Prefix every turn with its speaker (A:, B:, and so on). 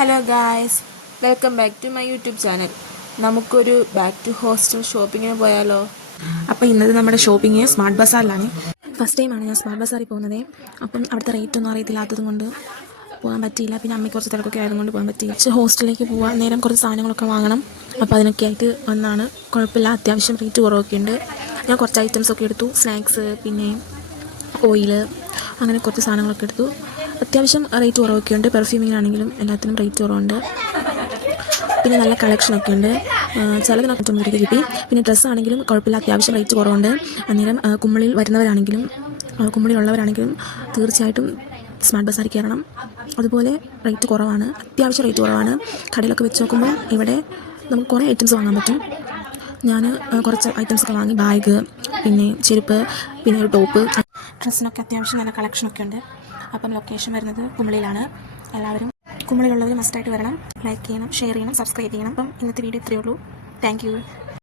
A: Hello guys welcome back to my YouTube channel നമുക്കൊരു back to hostel ഷോപ്പിങ്ങിന് പോയാലോ?
B: അപ്പോൾ ഇന്നത് നമ്മുടെ ഷോപ്പിംഗ് സ്മാർട്ട് ബസാറിലാണ് ഫസ്റ്റ് ടൈമാണ് ഞാൻ സ്മാർട്ട് ബസാറിൽ പോകുന്നത്. അപ്പം അവിടുത്തെ റേറ്റ് ഒന്നും അറിയത്തില്ലാത്തത് കൊണ്ട് പോകാൻ പറ്റിയില്ല. പിന്നെ അമ്മയ്ക്ക് കുറച്ച് തിരക്കൊക്കെ ആയതുകൊണ്ട് പോകാൻ പറ്റിയില്ല. പക്ഷേ ഹോസ്റ്റലിലേക്ക് പോകാൻ നേരം കുറച്ച് സാധനങ്ങളൊക്കെ വാങ്ങണം. അപ്പോൾ അതിനൊക്കെ ആയിട്ട് വന്നാണ്. കുഴപ്പമില്ല. അത്യാവശ്യം റേറ്റ് കുറവൊക്കെ ഉണ്ട്. ഞാൻ കുറച്ച് ഐറ്റംസ് ഒക്കെ എടുത്തു. സ്നാക്സ് പിന്നെ ഓയിൽ അങ്ങനെ കുറച്ച് സാധനങ്ങളൊക്കെ എടുത്തു. അത്യാവശ്യം റേറ്റ് കുറവൊക്കെ ഉണ്ട്. പെർഫ്യൂമിങ്ങിനാണെങ്കിലും എല്ലാത്തിനും റേറ്റ് കുറവുണ്ട്. പിന്നെ നല്ല കളക്ഷനൊക്കെ ഉണ്ട്. ചിലതിനൊക്കെ തൊണ്ണൂറ് കിട്ടി. പിന്നെ ഡ്രസ്സാണെങ്കിലും കുഴപ്പമില്ല അത്യാവശ്യം റേറ്റ് കുറവുണ്ട്. അന്നേരം കുമ്മിളിൽ വരുന്നവരാണെങ്കിലും കുമ്മിളിലുള്ളവരാണെങ്കിലും തീർച്ചയായിട്ടും സ്മാർട്ട് ബസാറിൽ കയറണം. അതുപോലെ റേറ്റ് കുറവാണ്. അത്യാവശ്യം റേറ്റ് കുറവാണ്. കടയിലൊക്കെ വെച്ച് നോക്കുമ്പോൾ ഇവിടെ നമുക്ക് കുറേ ഐറ്റംസ് വാങ്ങാൻ പറ്റും. ഞാൻ കുറച്ച് ഐറ്റംസ് ഒക്കെ വാങ്ങി ബാഗ് പിന്നെ ചെരുപ്പ് പിന്നെ ഒരു ടോപ്പ് ഡ്രസ്സിനൊക്കെ അത്യാവശ്യം നല്ല കളക്ഷനൊക്കെ ഉണ്ട്. അപ്പം ലൊക്കേഷൻ വരുന്നത് കുമളിയിലാണ്. എല്ലാവരും കുമളിലുള്ളവർ മസ്റ്റായിട്ട് വരണം. ലൈക്ക് ചെയ്യണം ഷെയർ ചെയ്യണം സബ്സ്ക്രൈബ് ചെയ്യണം. അപ്പം ഇന്നത്തെ വീഡിയോ ഇത്രയേ ഉള്ളൂ. താങ്ക്